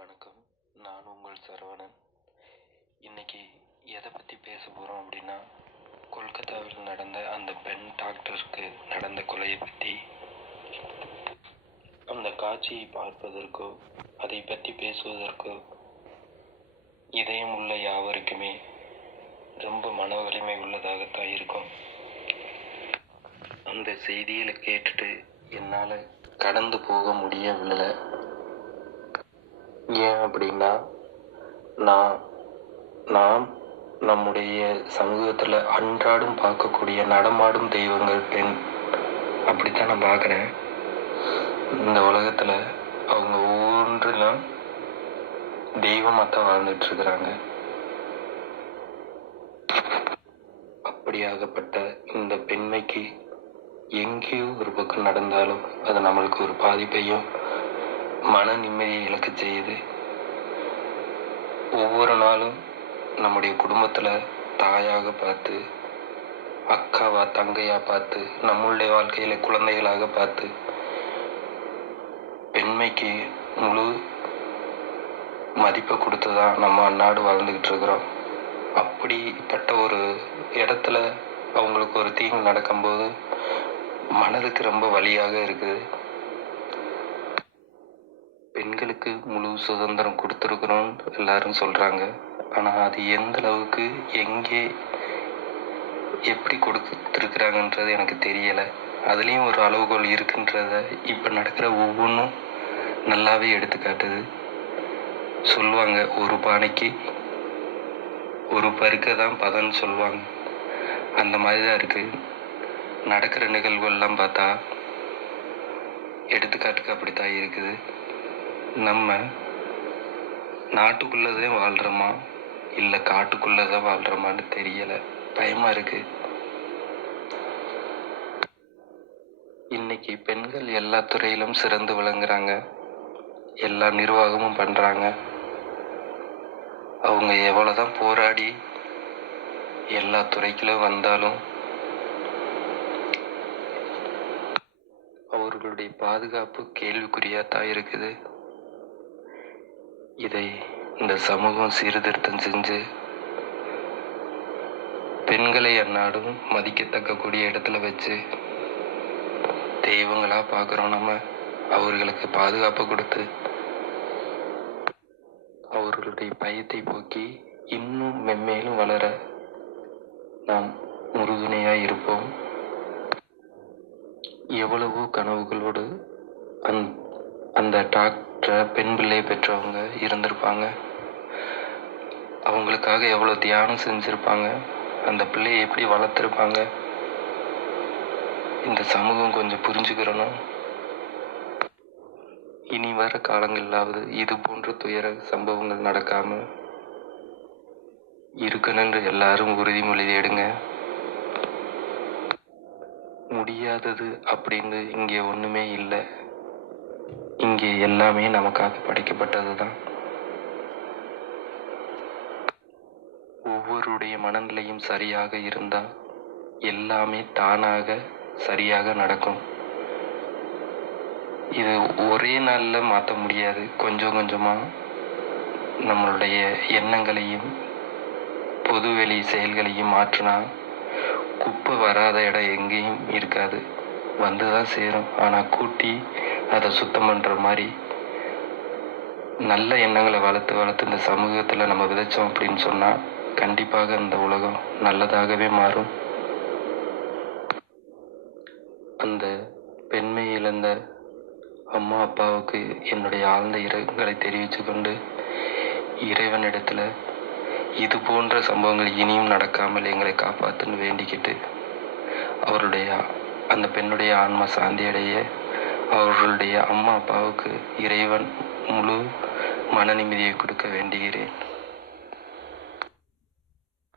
வணக்கம். நான் உங்கள் சரவணன். இன்னைக்கு எதை பற்றி பேச போகிறோம் அப்படின்னா, கொல்கத்தாவில் நடந்த அந்த பெண் டாக்டருக்கு நடந்த கொலையை பற்றி. அந்த காட்சியை பார்ப்பதற்கோ அதை பற்றி பேசுவதற்கோ இதயம் உள்ள யாவருக்குமே ரொம்ப மன வலிமை உள்ளதாகத்தான் இருக்கும். அந்த செய்திகளை கேட்டுட்டு என்னால் கடந்து போக முடியவில்லை. ஏன் அப்படின்னா, நாம் நம்முடைய சமூகத்தில் அன்றாடம் பார்க்கக்கூடிய நடமாடும் தெய்வங்கள் பெண். அப்படித்தான் நான் பார்க்குறேன். இந்த உலகத்தில் அவங்க ஒவ்வொன்றிலும் தெய்வமாக தான் வாழ்ந்துட்டுருக்குறாங்க. அப்படியாகப்பட்ட இந்த பெண்மைக்கு எங்கேயோ ஒரு பக்கம் நடந்தாலும் அது நம்மளுக்கு ஒரு பாதிப்பையும் மன நிம்மதியை இழக்க செய்யுது. ஒவ்வொரு நாளும் நம்முடைய குடும்பத்தில் தாயாக பார்த்து, அக்காவா தங்கையா பார்த்து, நம்மளுடைய வாழ்க்கையில் குழந்தைகளாக பார்த்து பெண்மைக்கு முழு மதிப்பை கொடுத்து தான் நம்ம அந்நாடு வாழ்ந்துக்கிட்டு இருக்கிறோம். அப்படிப்பட்ட ஒரு இடத்துல அவங்களுக்கு ஒரு தீங்கு நடக்கும்போது மனதுக்கு ரொம்ப வலியாக இருக்குது. பெண்களுக்கு முழு சுதந்திரம் கொடுத்துருக்குறோம் எல்லாரும் சொல்கிறாங்க. ஆனால் அது எந்த அளவுக்கு எங்கே எப்படி கொடுத்துருக்குறாங்கன்றது எனக்கு தெரியலை. அதுலேயும் ஒரு அளவுகோல் இருக்குன்றத இப்போ நடக்கிற ஒவ்வொன்றும் நல்லாவே எடுத்துக்காட்டுது. சொல்லுவாங்க, ஒரு பானைக்கு ஒரு பருக்கை தான் பதன்னு சொல்லுவாங்க. அந்த மாதிரி தான் இருக்குது நடக்கிற நிகழ்வுகள்லாம் பார்த்தா. எடுத்துக்காட்டுக்கு அப்படித்தான் இருக்குது. நம்ம நாட்டுக்குள்ளதே வாழ்கிறோமா இல்லை காட்டுக்குள்ளதான் வாழ்கிறோமான்னு தெரியலை. பயமாக இருக்குது. இன்னைக்கு பெண்கள் எல்லா துறையிலும் சிறந்து விளங்குறாங்க. எல்லா நிர்வாகமும் பண்ணுறாங்க. அவங்க எவ்வளோதான் போராடி எல்லா துறைகளும் வந்தாலும் அவர்களுடைய பாதுகாப்பு கேள்விக்குறியாக தான் இருக்குது. இதை இந்த சமூகம் சீர்திருத்தம் செஞ்சு பெண்களை அந்நாடும் மதிக்கத்தக்கக்கூடிய இடத்துல வச்சு தெய்வங்களாக பார்க்குறோம். நம்ம அவர்களுக்கு பாதுகாப்பு கொடுத்து அவர்களுடைய பயத்தை போக்கி இன்னும் மென்மேலும் வளர நாம் உறுதுணையாக இருப்போம். எவ்வளவோ கனவுகளோடு அந்த டாக்டரை பெண் பிள்ளையை பெற்றவங்க இருந்திருப்பாங்க. அவங்களுக்காக எவ்வளோ தியானம் செஞ்சுருப்பாங்க. அந்த பிள்ளையை எப்படி வளர்த்துருப்பாங்க. இந்த சமூகம் கொஞ்சம் புரிஞ்சுக்கிறணும். இனி வர காலங்களாவது இது போன்ற துயர சம்பவங்கள் நடக்காமல் இருக்கணும்னு எல்லாரும் உறுதிமொழி எடுங்க. முடியாதது அப்படின்னு இங்கே ஒன்றுமே இல்லை. இங்கே எல்லாமே நமக்காக படைக்கப்பட்டது தான். ஒவ்வொருடைய மனநிலையும் சரியாக இருந்தால் எல்லாமே தானாக சரியாக நடக்கும். இது ஒரே நாளில் மாற்ற முடியாது. கொஞ்சம் கொஞ்சமாக நம்மளுடைய எண்ணங்களையும் பொதுவெளி செயல்களையும் மாற்றினா குப்பை வராத இடம் எங்கேயும் இருக்காது. வந்து தான் சேரும். ஆனால் கூட்டி அதை சுத்தம் பண்ணுற மாதிரி நல்ல எண்ணங்களை வளர்த்து இந்த சமூகத்தில் நம்ம விதைச்சோம் அப்படின்னு சொன்னால் கண்டிப்பாக இந்த உலகம் நல்லதாகவே மாறும். அந்த பெண்மை இழந்த அம்மா அப்பாவுக்கு என்னுடைய ஆழ்ந்த இரங்கலை தெரிவித்து கொண்டு இறைவனிடத்தில் இது போன்ற சம்பவங்கள் இனியும் நடக்காமல் எங்களை காப்பாற்றுன்னு வேண்டிக்கிட்டு அவருடைய அந்த பெண்ணுடைய ஆன்மா சாந்தி அடைய அவர்களுடைய அம்மா அப்பாவுக்கு இறைவன் முழு மன நிம்மதியை கொடுக்க வேண்டுகிறேன்.